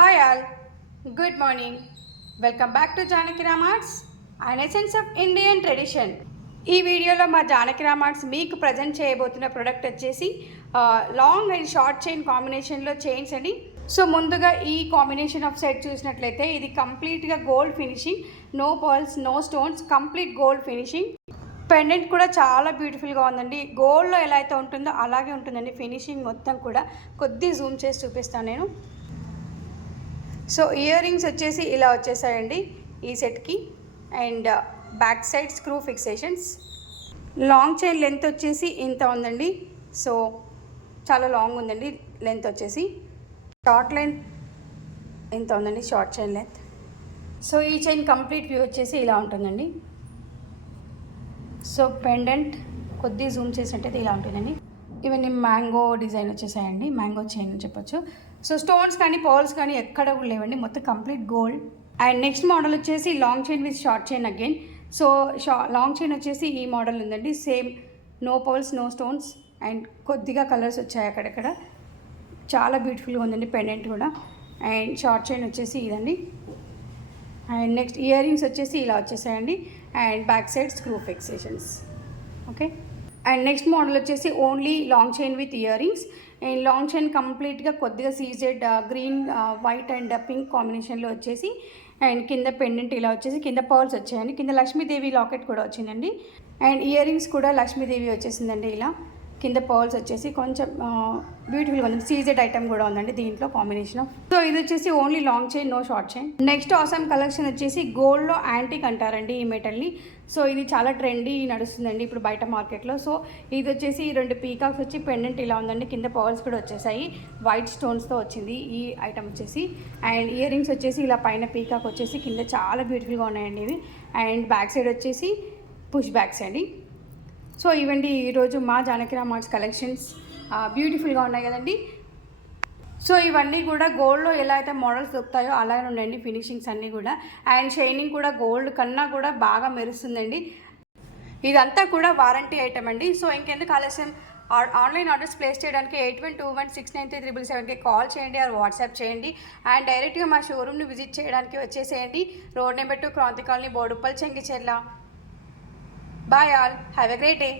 Hi all, good morning. Welcome back to Janaki Ramarts, an essence of Indian tradition. ఈ వీడియోలో మా జానకి రామార్ట్స్ మీకు present చేయబోతున్న ప్రోడక్ట్ వచ్చేసి లాంగ్ అండ్ షార్ట్ చైన్ కాంబినేషన్లో చైన్స్ అండి. సో ముందుగా ఈ కాంబినేషన్ ఆఫ్ సెట్ చూసినట్లయితే ఇది కంప్లీట్గా gold finishing, no pearls, no stones, complete gold finishing. Pendant కూడా చాలా బ్యూటిఫుల్గా ఉందండి. గోల్డ్లో ఎలా అయితే ఉంటుందో అలాగే ఉంటుందండి ఫినిషింగ్ మొత్తం కూడా. కొద్ది జూమ్ చేసి చూపిస్తాను నేను. సో ఇయర్ రింగ్స్ వచ్చేసి ఇలా వచ్చేసాయండి ఈ సెట్కి. And back side screw fixations. Long chain length వచ్చేసి ఇంత ఉందండి. సో చాలా లాంగ్ ఉందండి లెంత్ వచ్చేసి. షార్ట్ లెంత్ ఇంత ఉందండి, షార్ట్ చైన్ లెంత్. సో ఈ చైన్ కంప్లీట్ వ్యూ వచ్చేసి ఇలా ఉంటుందండి. సో పెండెంట్ కొద్ది జూమ్ చేసినట్టయితే ఇలా ఉంటుందండి. ఇవన్నీ మ్యాంగో డిజైన్ వచ్చేసాయండి, మ్యాంగో చైన్ అని చెప్పొచ్చు. సో స్టోన్స్ కానీ పర్ల్స్ కానీ ఎక్కడ కూడా లేవండి, మొత్తం complete gold. And next model వచ్చేసి long chain with short chain again. So long chain వచ్చేసి ఈ మోడల్ ఉందండి, same no pearls, no stones and కొద్దిగా కలర్స్ వచ్చాయి అక్కడక్కడ. చాలా బ్యూటిఫుల్గా ఉందండి పెండెంట్ కూడా. అండ్ షార్ట్ చైన్ వచ్చేసి ఇదండి. అండ్ నెక్స్ట్ ఇయర్ రింగ్స్ వచ్చేసి ఇలా వచ్చేసాయండి. And back side screw fixations. Okay. And next model వచ్చేసి only long chain with ear rings. And long chain కంప్లీట్గా కొద్దిగా CZ green, white and pink కాంబినేషన్లో వచ్చేసి. అండ్ కింద పెండెంట్ ఇలా వచ్చేసి కింద పర్ల్స్ వచ్చాయండి. కింద లక్ష్మీదేవి లాకెట్ కూడా వచ్చిందండి. అండ్ ఇయర్ రింగ్స్ కూడా లక్ష్మీదేవి వచ్చేసిందండి ఇలా. కింద పర్ల్స్ వచ్చేసి కొంచెం బ్యూటిఫుల్గా ఉంది. సీజెడ్ ఐటమ్ కూడా ఉందండి దీంట్లో కాంబినేషన్. సో ఇది వచ్చేసి only long chain, no short chain. Next awesome collection వచ్చేసి గోల్డ్లో యాంటిక్ అంటారండి ఈ మెటల్ని. సో ఇది చాలా ట్రెండీ నడుస్తుందండి ఇప్పుడు బయట మార్కెట్లో. సో ఇది వచ్చేసి 2 పీకాక్స్ వచ్చి పెండెంట్ ఇలా ఉందండి. కింద పర్ల్స్ కూడా వచ్చేసాయి, వైట్ స్టోన్స్తో వచ్చింది ఈ ఐటమ్ వచ్చేసి. అండ్ ఇయర్ రింగ్స్ వచ్చేసి ఇలా పైన పీకాక్ వచ్చేసి కింద చాలా బ్యూటిఫుల్గా ఉన్నాయండి ఇవి. అండ్ బ్యాక్ సైడ్ వచ్చేసి పుష్ బ్యాక్స్ అండి. సో ఇవండి ఈరోజు మా జానకి రామార్ట్స్ కలెక్షన్స్. బ్యూటిఫుల్గా ఉన్నాయి కదండి. సో ఇవన్నీ కూడా గోల్డ్లో ఎలా అయితే మోడల్స్ దొరుకుతాయో అలాగే ఉన్నాయండి ఫినిషింగ్స్ అన్నీ కూడా. అండ్ షైనింగ్ కూడా గోల్డ్ కన్నా కూడా బాగా మెరుస్తుందండి. ఇదంతా కూడా వారంటీ ఐటమ్ అండి. సో ఇంకెందుకు ఆలస్యం, ఆన్లైన్ ఆర్డర్స్ ప్లేస్ చేయడానికి 8121693777కి కాల్ చేయండి ఆర్ వాట్సాప్ చేయండి. అండ్ డైరెక్ట్గా మా షోరూమ్ని విజిట్ చేయడానికి వచ్చేసేయండి. Road number 2, Kranti colony, Boduppal, Chengicherla. Bye all. Have a great day.